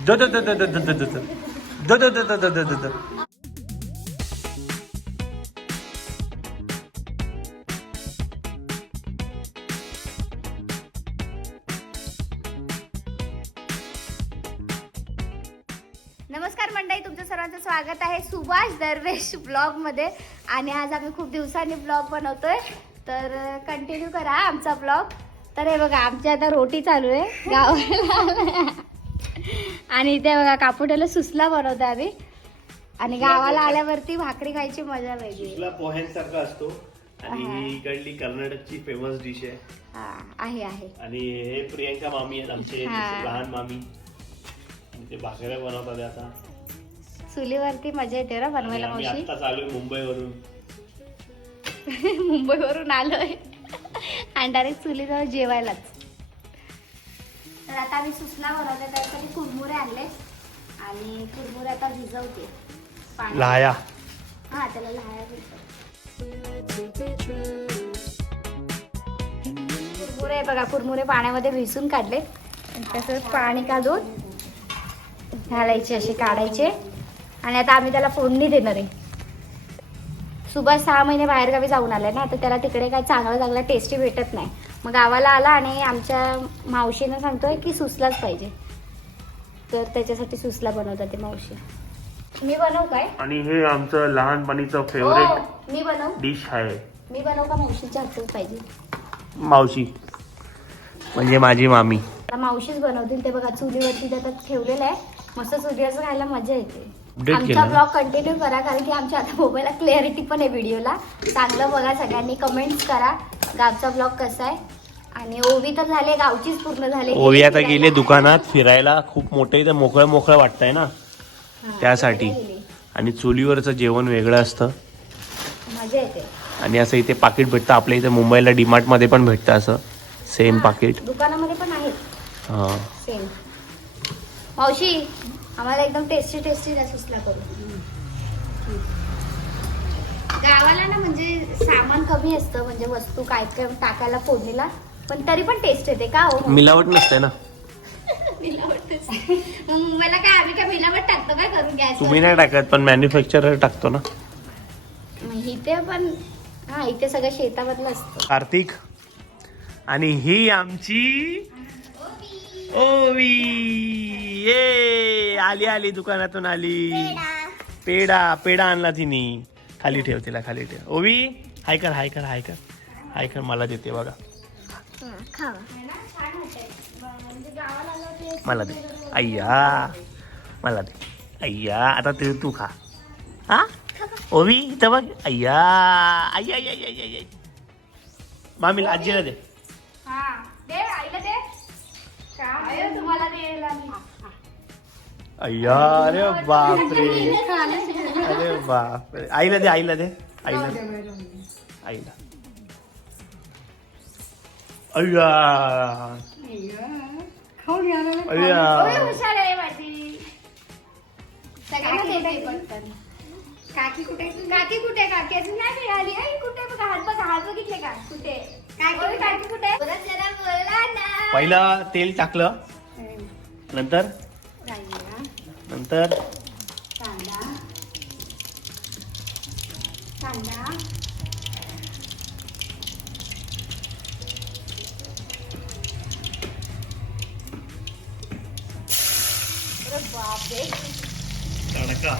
The the the the the the the the the the the the the the. नमस्कार मंडळी, तुमचं सर्वांचं स्वागत आहे सुभाष दरवेश ब्लॉग मध्ये. आणि आज आम्ही खूप दिवसांनी ब्लॉग बनवतोय, तर कंटिन्यू करा आमचा ब्लॉग. तर हे बघा, आमची आता रोटी चालू आहे गावाला. आणि इथे बघा कापुट्याला सुसला बनवतो आम्ही. आणि गावाला आल्यावरती भाकरी खायची मजा वेगळी. सुसला पोह्यांसारखा असतो आणि ही इकडली कर्नाटकची फेमस डिश आहे. आहे आहे. आणि हे प्रियंका मामी आहेत आमचे लहान मामी. ते भाकऱ्या बनवतात आता चुलीवरती. मजा येते ना बनवायला मावशी. आता चालू आहे मुंबईवरून. मुंबईवरून आलोय आणि डायरेक्ट चुलीजवळ जेवायलाच. तर आता आम्ही सुसला बनवते, त्यासाठी कुरमुरे आणले आणि कुरमुरे आता भिजवते पाण्यात. लाया. हा, त्याला लाया कुरमुरे बघा, कुरमुरे पाण्यामध्ये भिजून काढले आणि तसंच पाणी काढून घालायचे, असे काढायचे. आणि आता आम्ही त्याला फोडणी देणार आहे. सुभाष 6 महिने बाहेरगावी जाऊन आलाय ना, तर त्याला तिकडे काय चांगलं टेस्टी भेटत नाही. मग गावाला आला आणि आमच्या मावशीनं सांगतोय की सुसलाच पाहिजे, तर त्याच्यासाठी सुसला बनवतात ते मावशी. मी बनवू काय? आणि हे आमचं लहानपणीचं फेवरेट मी बनवू डिश आहे. मी बनवू का मावशीच्या हातच पाहिजे? मावशी म्हणजे माझी मामी. मावशीच बनवतील. ते बघा चुलीवरती त्यात ठेवलेलं आहे. मस्त चुलीवरचं खायला मजा येते. Update आमचा केलं. ब्लॉग कंटिन्यू करा, कारण की आमच्या आता मोबाईलला क्लॅरिटी पण आहे व्हिडिओला. चांगलं बघा, सगळ्यांनी कमेंट्स करा गावचा ब्लॉग कसा आहे. आणि ओवी तर झाले, गावचीच पूर्ण झाले. ओवी आता गेले दुकानात फिरायला. खूप मोठे इथे मोकळं वाटतंय ना, त्यासाठी. आणि चुलीवरचं जेवण वेगळं असतं, मजा येते. आणि असं इथे पाकिट भेटतं. आपल्या इथे मुंबईला डीमार्ट मध्ये पण भेटतं असं सेम पाकिट. दुकानामध्ये पण आहेत हा. सेम. मावशी, आम्हाला एकदम टेस्टी सुसला करू. गावाला ना म्हणजे सामान कमी असतं, म्हणजे वस्तू काय काय टाकायला फोडणीला, पण तरी पण टेस्ट येते का हो? मिलावट नसते ना. मुंबईला काय आम्ही काय मिलावट टाकतो काय करून गॅस? तुम्ही नाही टाकत, पण मॅन्युफॅक्चरर टाकतो ना. इथे पण हा, इथे सगळं शेतामधलं असतं. कार्तिक आणि ही आमची ओवी. ये आली दुकानातून आली. पेढा आणला तिने. खाली ठेव तिला, खाली ठेव. ओवी हाय कर मला देते बघा. मला दे अय्या, मला दे अय्या. आता तू खा. हा ओवी, इथं बघ. अय्या अय्या. मामीला, आजीला दे. तुम्हाला द्यायला अय्या. अरे बापरे, अरे बापरे. आईला दे आईला. अय्या अय्या. हुशार आहे माझी. सगळ्यांना देते पटकन. काकी कुठे अजून नाही मिळाली. कुठे बघा, हात बघितले का? कुठे काकी कुठे? जरा बोला ना. पहिला तेल टाकलं, नंतर कांदा बापरे. तडका.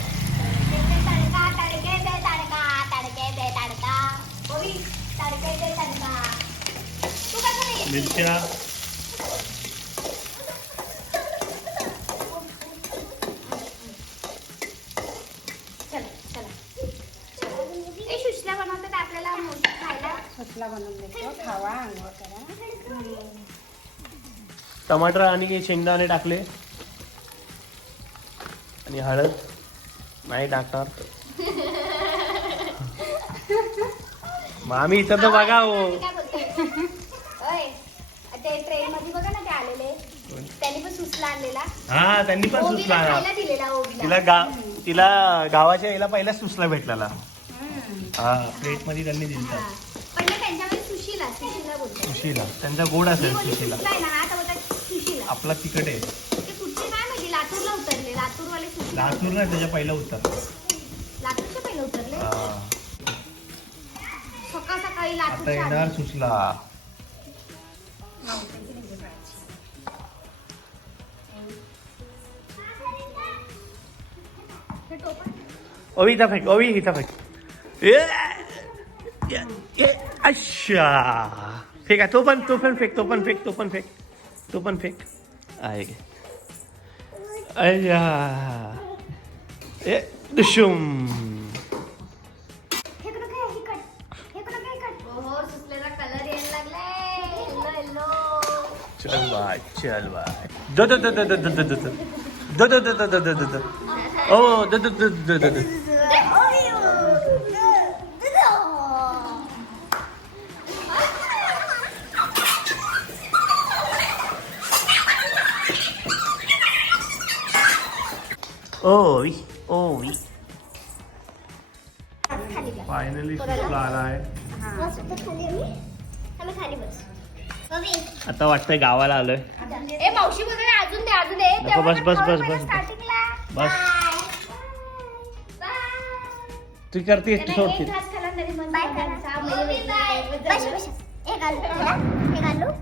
मिरच्या. सुसला बनवतात आपल्याला खायला. सुसला बनवून देतो, खावा, अंघोळ करा. टमाटर आणि शेंगदाणे टाकले आणि हळद नाही टाकणार. मामी इथं तर बघा हो. ते ट्रेन मध्ये बघा ना, ते आलेले त्यांनी पण सुसला आणलेला. हा, त्यांनी पण सुसला खायला दिलेला. तिला गावाच्या याला पहिला सुसला भेटला. हा, प्लेट मध्ये त्यांनी दिला. पहिले त्यांच्यामध्ये सुशीला बोलतात. सुशीला त्यांचा गोड असेल. सुशीला आपला आपला तिखट आहे. ते कुठचे काय माहिती लातूरला उतरले, लातूरवाले सुचले. लातूर नाही त्याच्या पहिला उत्तर. लातूरचे पहिले उतरले. सकाळ सकाळी आता लातूरच्या येणार आधी. सुचला. हे टोपण. ओवी इथं फेक, ओवी इथं फेक. ए, ए, ए, अच्छा फेक आहे. तो पण फेक, तो पण फेक, तो पण फेक, तो पण फेक आहे. अय्या ए दुशुम. हे कुठं काय? हे कट. हे कुठं काय कट? ओहो, सुचलेला कलर यायला लागलाय. Yellow yellow. चल बाय, चल बाय. दो दो दो दो दो दो दो दो दो दो दो दो दो दो दो. ओ दो दो दो दो दो दो. ओवी ओवी फायनली सुचला आला आहे. आता वाटतंय गावाला आलोय. ए मावशी बोलले अजून दे, अजून दे. नको, बस, बस, बस, बस. स्टार्टिंगला बस. बाय. तू करतेस तू एक सोडते. घास खाला तरी मन बाय समाधान. करा. बस, बस. हे घालू. हे घालू.